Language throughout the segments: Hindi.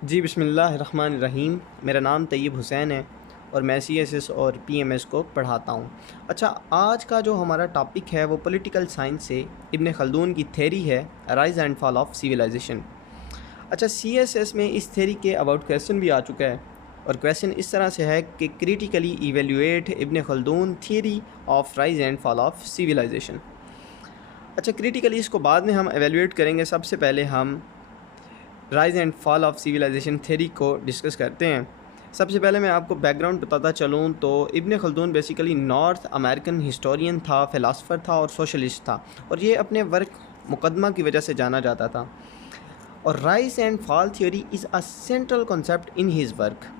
जी बिस्मिल्लाहिर्रहमानिर्रहीम। मेरा नाम तैयब हुसैन है और मैं सीएसएस और पीएमएस को पढ़ाता हूँ। अच्छा, आज का जो हमारा टॉपिक है वो पॉलिटिकल साइंस से इब्न खल्दून की थ्योरी है, rise and fall of civilisation. अच्छा, सीएसएस में इस थ्योरी के अबाउट क्वेश्चन भी आ चुका है और क्वेश्चन इस तरह से है कि critically evaluate Ibn Khaldun theory of rise and fall of civilisation. अच्छा, क्रिटिकली इसको बाद में हम एवेल्युएट करेंगे। सबसे पहले हम rise and fall of civilisation theory को डिस्कस करते हैं। सबसे पहले मैं आपको बैकग्राउंड बताता चलूँ तो Ibn Khaldun basically north American historian था, फ़िलासफ़र था और सोशलिस्ट था, और ये अपने वर्क मुकदमा की वजह से जाना जाता था। और rise and fall theory is a central concept in his work.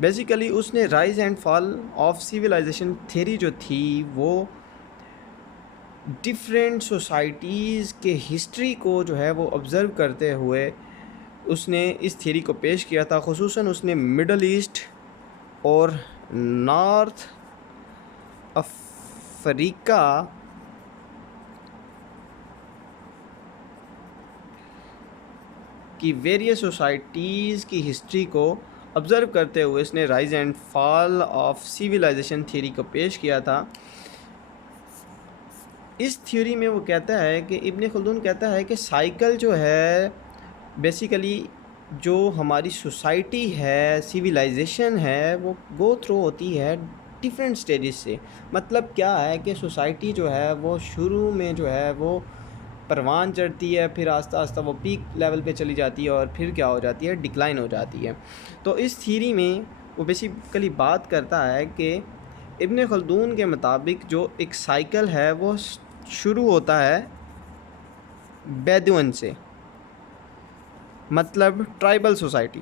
Basically उसने rise and fall of civilisation theory जो थी वो डिफरेंट सोसाइटीज़ के हिस्ट्री को जो है वो ऑब्ज़र्व करते हुए उसने इस थ्योरी को पेश किया था। ख़ुसूसन उसने मिडल ईस्ट और नॉर्थ अफ्रीका की वेरियस सोसाइटीज़ की हिस्ट्री को ऑब्ज़र्व करते हुए इसने rise and fall of civilisation theory को पेश किया था। इस थ्योरी में वो कहता है कि इब्न खल्दून कहता है कि साइकिल जो है बेसिकली जो हमारी सोसाइटी है, सिविलाइजेशन है, वो गो थ्रू होती है डिफरेंट स्टेजेस से। मतलब क्या है कि सोसाइटी जो है वो शुरू में जो है वो परवान चढ़ती है, फिर आस्ता आस्ता वो पीक लेवल पे चली जाती है और फिर क्या हो जाती है, डिक्लाइन हो जाती है। तो इस थ्योरी में वो बेसिकली बात करता है कि इब्न खल्दून के मुताबिक जो एक साइकिल है वो शुरू होता है बेदुअन से, मतलब ट्राइबल सोसाइटी।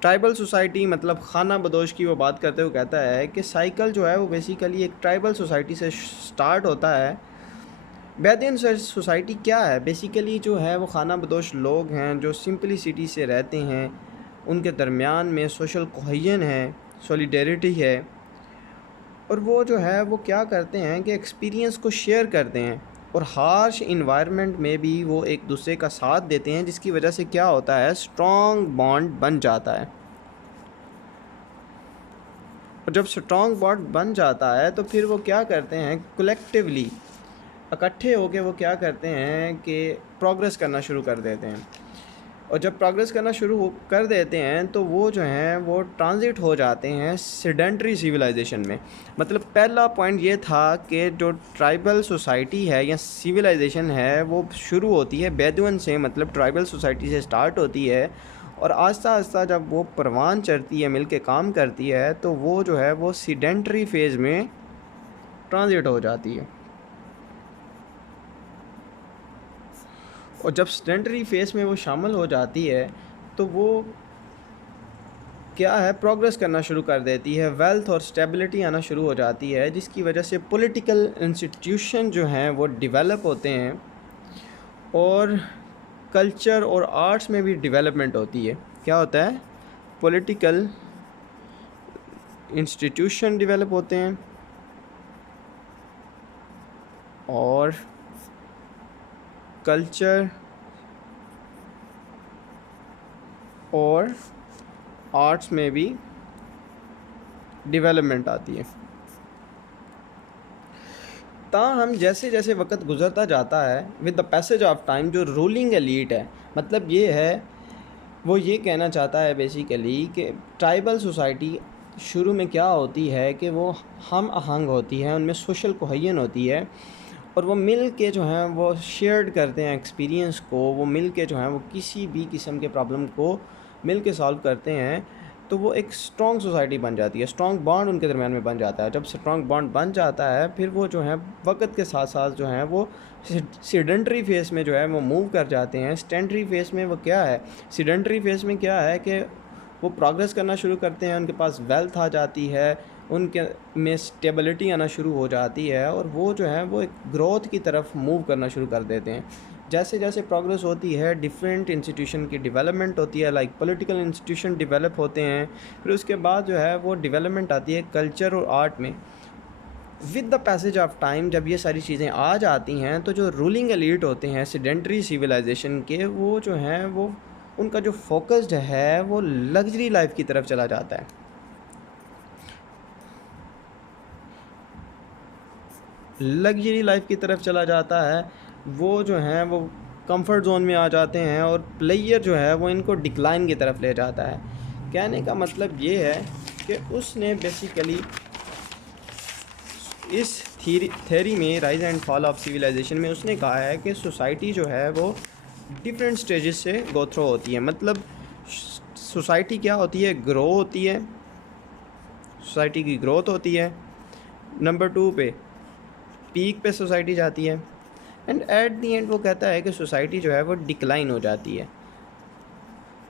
ट्राइबल सोसाइटी मतलब खाना बदोश की वो बात करते हुए कहता है कि साइकिल जो है वो बेसिकली एक ट्राइबल सोसाइटी से स्टार्ट होता है। बेदुइन सोसाइटी क्या है? बेसिकली जो है वो खाना बदोश लोग हैं जो सिंपलिसिटी से रहते हैं, उनके दरमियान में सोशल कोहेजन है, सॉलिडेरिटी है, और वो जो है वो क्या करते हैं कि एक्सपीरियंस को शेयर करते हैं और हार्श इन्वायरमेंट में भी वो एक दूसरे का साथ देते हैं, जिसकी वजह से क्या होता है, स्ट्रॉन्ग बॉन्ड बन जाता है। और जब स्ट्रॉन्ग बॉन्ड बन जाता है तो फिर वो क्या करते हैं, कलेक्टिवली इकट्ठे होके वो क्या करते हैं कि प्रोग्रेस करना शुरू कर देते हैं। और जब प्रोग्रेस करना शुरू कर देते हैं तो वो जो हैं वो ट्रांजिट हो जाते हैं सेडेंटरी सिविलाइजेशन में। मतलब पहला पॉइंट ये था कि जो ट्राइबल सोसाइटी है या सिविलाइजेशन है वो शुरू होती है बेदुअन से, मतलब ट्राइबल सोसाइटी से स्टार्ट होती है, और आस्ता आस्ता जब वो परवान चढ़ती है, मिल के काम करती है, तो वो जो है वो सेडेंटरी फेज़ में ट्रांजिट हो जाती है। और जब सेडेंटरी फेज़ में वो शामिल हो जाती है तो वो क्या है, प्रोग्रेस करना शुरू कर देती है, वेल्थ और स्टेबिलिटी आना शुरू हो जाती है, जिसकी वजह से पॉलिटिकल इंस्टीट्यूशन जो हैं वो डेवलप होते हैं और कल्चर और आर्ट्स में भी डेवलपमेंट होती है। क्या होता है, पॉलिटिकल इंस्टीट्यूशन डेवलप होते हैं और कल्चर और आर्ट्स में भी डेवलपमेंट आती है। ताहम जैसे जैसे वक्त गुज़रता जाता है, with the passage of time, जो रूलिंग एलीट है, मतलब ये है, वो ये कहना चाहता है बेसिकली कि ट्राइबल सोसाइटी शुरू में क्या होती है कि वो हम आहंग होती है, उनमें सोशल कोहेजन होती है, और वो मिल के जो हैं वो शेयर्ड करते हैं एक्सपीरियंस को, वो मिल के जो हैं वो किसी भी किस्म के प्रॉब्लम को मिल के सॉल्व करते हैं, तो वो एक स्ट्रॉन्ग सोसाइटी बन जाती है, स्ट्रॉन्ग बॉन्ड उनके दरमियान में बन जाता है। जब स्ट्रॉन्ग बॉन्ड बन जाता है फिर वो जो है वक्त के साथ साथ जो है वो सीडेंटरी फेस में जो है वो मूव कर जाते हैं। स्टेंटरी फेस में वो क्या है, सीडेंटरी फेस में क्या है कि वो प्रोग्रेस करना शुरू करते हैं, उनके पास वेल्थ आ जाती है, उनके में स्टेबिलिटी आना शुरू हो जाती है, और वो जो है वो एक ग्रोथ की तरफ मूव करना शुरू कर देते हैं। जैसे जैसे प्रोग्रेस होती है, डिफरेंट इंस्टीट्यूशन की डेवलपमेंट होती है, लाइक पॉलिटिकल इंस्टीट्यूशन डेवलप होते हैं, फिर उसके बाद जो है वो डेवलपमेंट आती है कल्चर और आर्ट में। With the passage of time जब ये सारी चीज़ें आ जाती हैं तो जो रूलिंग एलीट होते हैं सेडेंटरी सिविलाइजेशन के, वो जो हैं वो उनका जो फोकस्ड है वो लग्जरी लाइफ की तरफ चला जाता है। लग्जरी लाइफ की तरफ चला जाता है, वो जो हैं वो कंफर्ट जोन में आ जाते हैं और प्लेयर जो है वो इनको डिक्लाइन की तरफ ले जाता है। कहने का मतलब ये है कि उसने बेसिकली इस थ्योरी में rise and fall of civilisation में उसने कहा है कि सोसाइटी जो है वो डिफरेंट स्टेजेस से गो थ्रू होती है। मतलब सोसाइटी क्या होती है, ग्रो होती है, सोसाइटी की ग्रोथ होती है। नंबर 2 पे पीक पे सोसाइटी जाती है एंड एट दी एंड वो कहता है कि सोसाइटी जो है वो डिक्लाइन हो जाती है।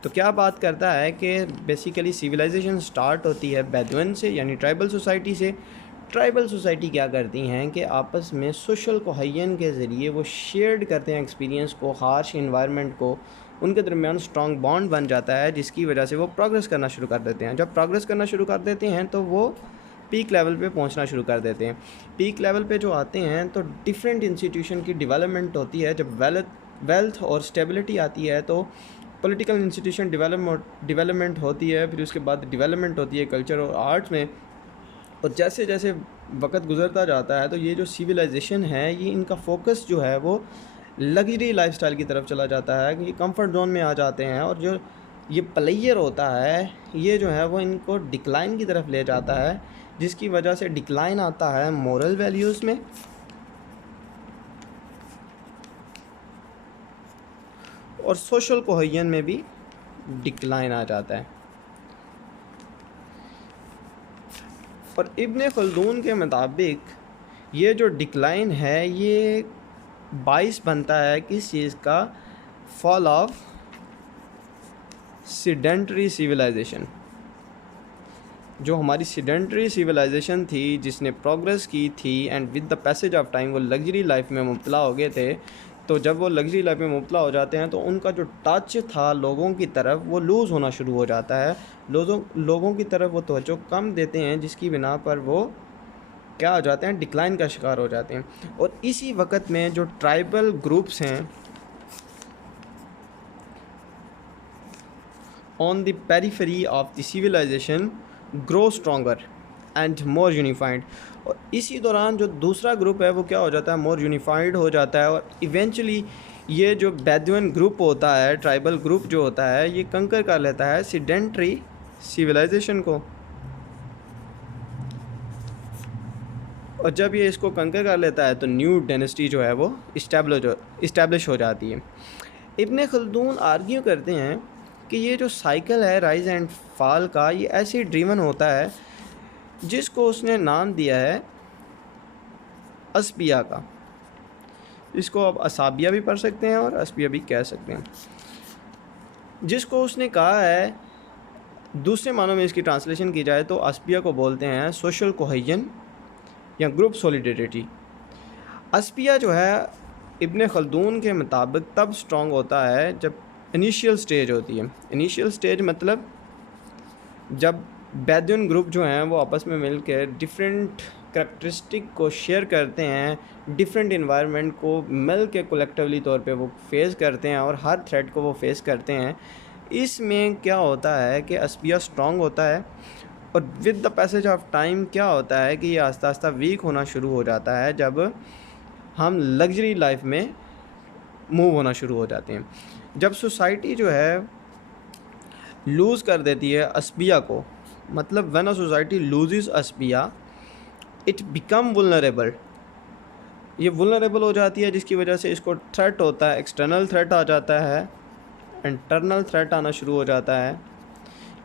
तो क्या बात करता है कि बेसिकली सिविलाइजेशन स्टार्ट होती है बेदुइन से, यानी ट्राइबल सोसाइटी से। ट्राइबल सोसाइटी क्या करती हैं कि आपस में सोशल कोहेजन के ज़रिए वो शेयर्ड करते हैं एक्सपीरियंस को, हार्श इन्वायरमेंट को, उनके दरमियान स्ट्रॉन्ग बॉन्ड बन जाता है जिसकी वजह से वो प्रोग्रेस करना शुरू कर देते हैं। जब प्रोग्रेस करना शुरू कर देते हैं तो वो पीक लेवल पे पहुंचना शुरू कर देते हैं। पीक लेवल पे जो आते हैं तो डिफरेंट इंस्टीट्यूशन की डेवलपमेंट होती है। जब वेल्थ और स्टेबिलिटी आती है तो पॉलिटिकल इंस्टीट्यूशन डेवलपमेंट होती है, फिर उसके बाद डेवलपमेंट होती है कल्चर और आर्ट्स में। और जैसे जैसे वक्त गुजरता जाता है तो ये जो सिविलाइजेशन है ये इनका फोकस जो है वो लग्जरी लाइफस्टाइल की तरफ चला जाता है कि कंफर्ट जोन में आ जाते हैं। और जो ये प्लेयर होता है ये जो है वो इनको डिक्लाइन की तरफ ले जाता है, जिसकी वजह से डिक्लाइन आता है मोरल वैल्यूज़ में और सोशल कोहेजन में भी डिक्लाइन आ जाता है। और इब्ने खल्दून के मुताबिक ये जो डिक्लाइन है ये बाइस बनता है किस चीज़ का, फॉल ऑफ सेडेंटरी सिविलाइजेशन। जो हमारी सेडेंटरी सिविलाइजेशन थी जिसने प्रोग्रेस की थी and with the passage of time वो लग्जरी लाइफ में मुब्तला हो गए थे। तो जब वो लग्जरी लाइफ में मुब्तला हो जाते हैं तो उनका जो टच था लोगों की तरफ वो लूज़ होना शुरू हो जाता है। लोगों की तरफ वो तवज्जो कम देते हैं, जिसकी बिना पर वो क्या हो जाते हैं, डिक्लाइन का शिकार हो जाते हैं। और इसी वक्त में जो ट्राइबल ग्रुप्स हैं on the periphery of the civilisation grow stronger and more unified. और इसी दौरान जो दूसरा ग्रुप है वो क्या हो जाता है, मोर यूनिफाइड हो जाता है। और इवेंचुअली ये जो बेदुइन ग्रुप होता है, ट्राइबल ग्रुप जो होता है, ये कंकर कर लेता है सेडेंटरी सिविलाइजेशन को। और जब ये इसको कंकर कर लेता है तो न्यू डायनेस्टी जो है वो इस्टेब्लिश हो जाती है। इब्ने खल्दून आर्ग्यू करते हैं कि ये जो साइकिल है राइज एंड फॉल का, ये ऐसे ड्रीवन होता है जिसको उसने नाम दिया है अस्बिया का। इसको आप असाबिया भी पढ़ सकते हैं और अस्बिया भी कह सकते हैं। जिसको उसने कहा है, दूसरे मानों में इसकी ट्रांसलेशन की जाए तो अस्बिया को बोलते हैं सोशल कोहेजन या ग्रुप सॉलिडेरिटी। अस्बिया जो है इब्ने खल्दून के मुताबिक तब स्ट्रॉन्ग होता है जब इनिशियल स्टेज होती है। इनिशियल स्टेज मतलब जब बेदुइन ग्रुप जो हैं वो आपस में मिलकर डिफरेंट करैक्टरिस्टिक को शेयर करते हैं, डिफरेंट इन्वायरमेंट को मिल के कलेक्टिवली तौर पे वो फेस करते हैं और हर थ्रेट को वो फेस करते हैं। इसमें क्या होता है कि अस्बिया स्ट्रॉन्ग होता है और with the passage of time क्या होता है कि ये आस्ता आस्ता वीक होना शुरू हो जाता है जब हम लग्जरी लाइफ में मूव होना शुरू हो जाते हैं। जब सोसाइटी जो है लूज़ कर देती है अस्बिया को, मतलब व्हेन अ सोसाइटी लूजेस अस्बिया इट बिकम वुलनरेबल। ये वुलनरेबल हो जाती है जिसकी वजह से इसको थ्रेट होता है, एक्सटर्नल थ्रेट आ जाता है, इंटरनल थ्रेट आना शुरू हो जाता है,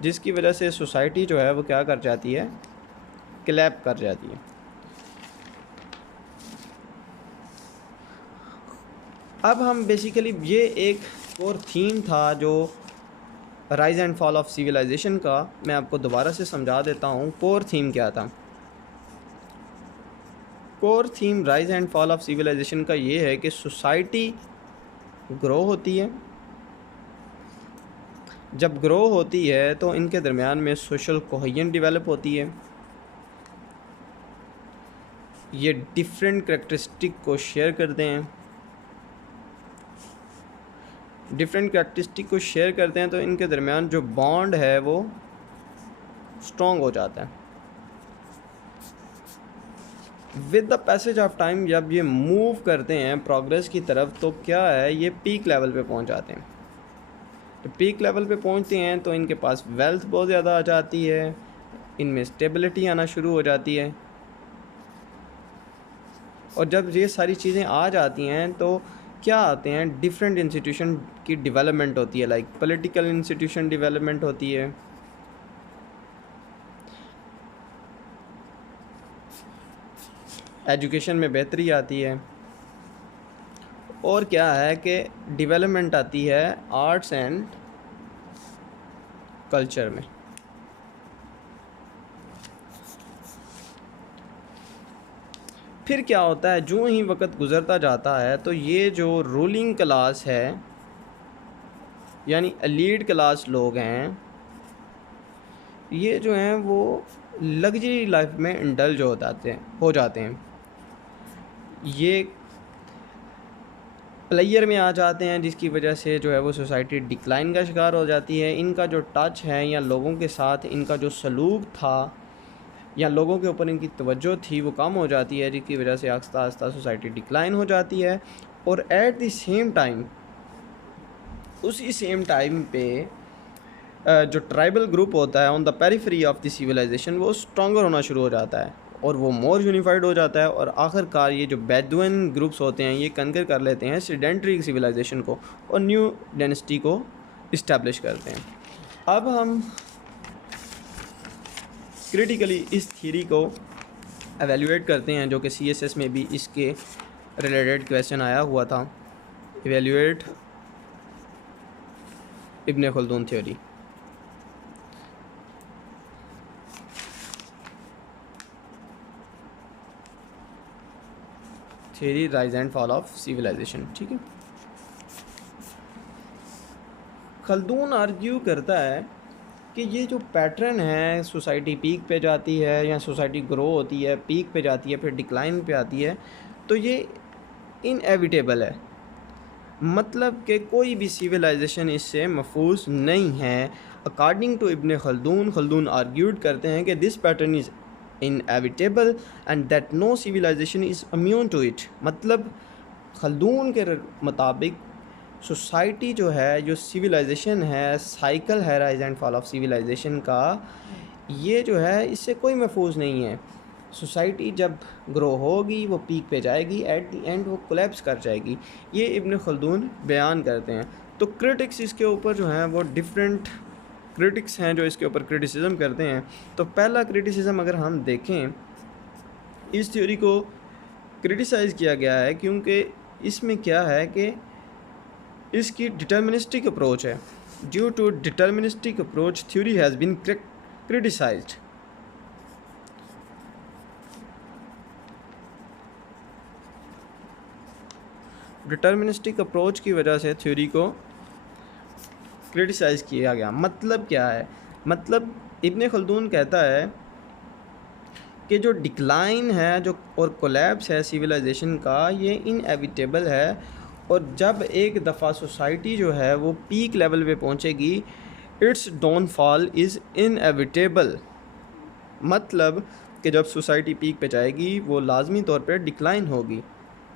जिसकी वजह से सोसाइटी जो है वो क्या कर जाती है, क्लैप कर जाती है। अब हम बेसिकली ये एक कोर थीम था जो rise and fall of civilisation का, मैं आपको दोबारा से समझा देता हूँ कोर थीम क्या था। Core theme rise and fall of civilisation का ये है कि सोसाइटी ग्रो होती है। जब ग्रो होती है तो इनके दरमियान में सोशल कोहेजन डेवलप होती है। ये डिफरेंट करेक्टरिस्टिक को शेयर करते हैं, तो इनके दरमियान जो बॉन्ड है वो स्ट्रॉन्ग हो जाता है। With the passage of time जब ये मूव करते हैं प्रोग्रेस की तरफ, तो क्या है, ये पीक लेवल पे पहुंच जाते हैं। तो पीक लेवल पे पहुंचते हैं तो इनके पास वेल्थ बहुत ज़्यादा आ जाती है, इनमें स्टेबिलिटी आना शुरू हो जाती है। और जब ये सारी चीज़ें आ जाती हैं तो क्या आते हैं, डिफरेंट इंस्टीट्यूशन की डेवलपमेंट होती है, लाइक पॉलिटिकल इंस्टीट्यूशन डेवलपमेंट होती है, एजुकेशन में बेहतरी आती है, और क्या है कि डेवलपमेंट आती है आर्ट्स एंड कल्चर में। फिर क्या होता है, जो ही वक्त गुज़रता जाता है तो ये जो रूलिंग क्लास है यानी एलीट क्लास लोग हैं, ये जो हैं वो लग्जरी लाइफ में इंडल्ज हो जाते हैं। ये प्लेयर में आ जाते हैं, जिसकी वजह से जो है वो सोसाइटी डिक्लाइन का शिकार हो जाती है। इनका जो टच है या लोगों के साथ इनका जो सलूक था या लोगों के ऊपर इनकी तवज्जो थी वो कम हो जाती है, जिसकी वजह से आस्ता आस्ता सोसाइटी डिक्लाइन हो जाती है। और एट द सेम टाइम, उसी सेम टाइम पे जो ट्राइबल ग्रुप होता है on the periphery of the civilisation, वो स्ट्रॉन्गर होना शुरू हो जाता है और वो मोर यूनिफाइड हो जाता है। और आखिरकार ये जो बेदुइन ग्रुप्स होते हैं ये कन्कर कर लेते हैं सेडेंटरी सिविलाइजेशन को और न्यू डायनेस्टी को इस्टेब्लिश करते हैं। अब हम क्रिटिकली इस थ्योरी को एवेल्यूएट करते हैं, जो कि CSS में भी इसके रिलेटेड क्वेश्चन आया हुआ था। Evaluate Ibn Khaldun theory. Theory rise and fall of civilisation, ठीक है। खल्दून आर्ग्यू करता है कि ये जो पैटर्न है, सोसाइटी पीक पे जाती है या सोसाइटी ग्रो होती है, पीक पे जाती है, फिर डिक्लाइन पे आती है, तो ये इनएविटेबल है। मतलब कि कोई भी सिविलाइजेशन इससे महफूज नहीं है। According to Ibn Khaldun argued करते हैं कि this pattern is inevitable and that no civilisation is immune to it. मतलब खल्दून के मुताबिक सोसाइटी जो है, जो सिविलाइजेशन है, साइकिल है rise and fall of civilisation का, ये जो है इससे कोई महफूज नहीं है। सोसाइटी जब ग्रो होगी वो पीक पे जाएगी, एट द एंड वो कोलैप्स कर जाएगी। ये इब्न खल्दून बयान करते हैं। तो क्रिटिक्स इसके ऊपर जो हैं वो डिफरेंट क्रिटिक्स हैं जो इसके ऊपर क्रिटिसिज्म करते हैं। तो पहला क्रिटिसिज्म अगर हम देखें, इस थ्योरी को क्रिटिसाइज़ किया गया है क्योंकि इसमें क्या है कि इसकी डिटर्मिनिस्टिक अप्रोच है। Due to deterministic approach theory has been criticised. Deterministic approach की वजह से थ्योरी को क्रिटिसाइज़ किया गया। मतलब क्या है, मतलब इब्न खल्दून कहता है कि जो डिक्लाइन है जो और कोलैप्स है सिविलाइजेशन का, ये इनएविटेबल है। और जब एक दफ़ा सोसाइटी जो है वो पीक लेवल पे पहुंचेगी, इट्स डाउनफॉल इज़ इनएविटेबल। मतलब कि जब सोसाइटी पीक पे जाएगी वो लाजमी तौर पे डिक्लाइन होगी।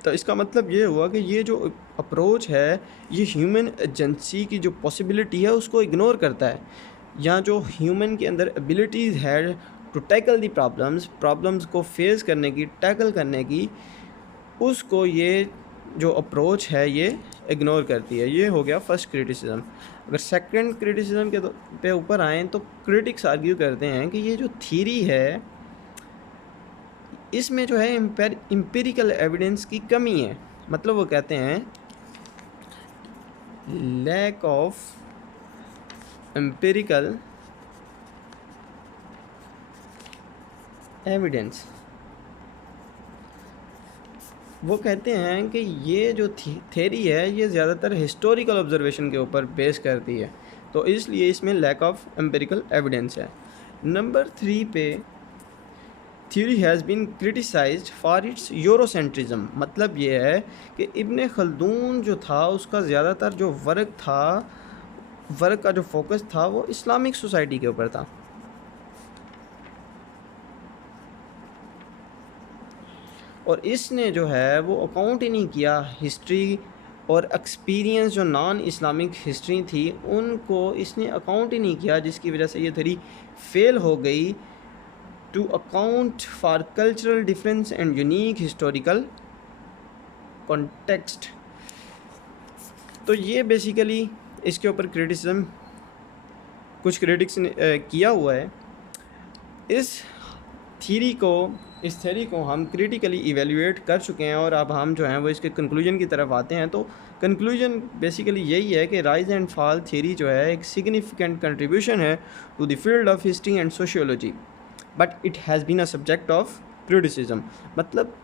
तो इसका मतलब ये हुआ कि ये जो अप्रोच है ये ह्यूमन एजेंसी की जो पॉसिबिलिटी है उसको इग्नोर करता है, या जो ह्यूमन के अंदर एबिलिटीज़ है टू टैकल दी प्रॉब्लम्स को फेस करने की, टैकल करने की, उसको ये जो अप्रोच है ये इग्नोर करती है। ये हो गया फर्स्ट क्रिटिसिज्म। अगर सेकंड क्रिटिसिज्म के पे ऊपर आएँ तो क्रिटिक्स आर्ग्यू करते हैं कि ये जो थ्योरी है इसमें जो है एम्पिरिकल एविडेंस की कमी है। मतलब वो कहते हैं लैक ऑफ एम्पिरिकल एविडेंस। वो कहते हैं कि ये जो थ्योरी है ये ज़्यादातर हिस्टोरिकल ऑब्जर्वेशन के ऊपर बेस करती है, तो इसलिए इसमें लैक ऑफ एम्पिरिकल एविडेंस है। नंबर 3 पे theory has been criticised for its Eurocentrism. मतलब ये है कि इब्न खल्दून जो था उसका ज़्यादातर जो वर्क का जो फोकस था वो इस्लामिक सोसाइटी के ऊपर था। और इसने जो है वो अकाउंट ही नहीं किया हिस्ट्री और एक्सपीरियंस जो नॉन इस्लामिक हिस्ट्री थी उनको इसने अकाउंट ही नहीं किया, जिसकी वजह से ये थ्योरी फेल हो गई to account for cultural difference and unique historical context. तो ये बेसिकली इसके ऊपर क्रिटिसिज्म कुछ क्रिटिक्स ने किया हुआ है। इस थ्योरी को हम क्रिटिकली इवेल्युएट कर चुके हैं और अब हम जो हैं वो इसके कंक्लूजन की तरफ आते हैं। तो कंक्लूजन बेसिकली यही है कि राइज एंड फॉल थ्योरी जो है एक सिग्निफिकेंट कंट्रीब्यूशन है to the field of history and sociology, but it has been a subject of criticism. मतलब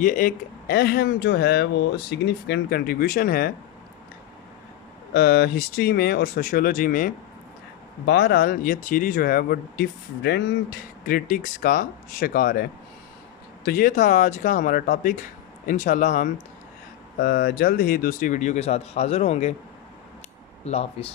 ये एक अहम जो है वो सिग्निफिकेंट कंट्रीब्यूशन है हिस्ट्री में और सोशियोलॉजी में। बहरहाल ये थ्योरी जो है वो डिफरेंट क्रिटिक्स का शिकार है। तो ये था आज का हमारा टॉपिक। इंशाल्लाह हम जल्द ही दूसरी वीडियो के साथ हाज़िर होंगे। अल्लाह हाफ़िज़।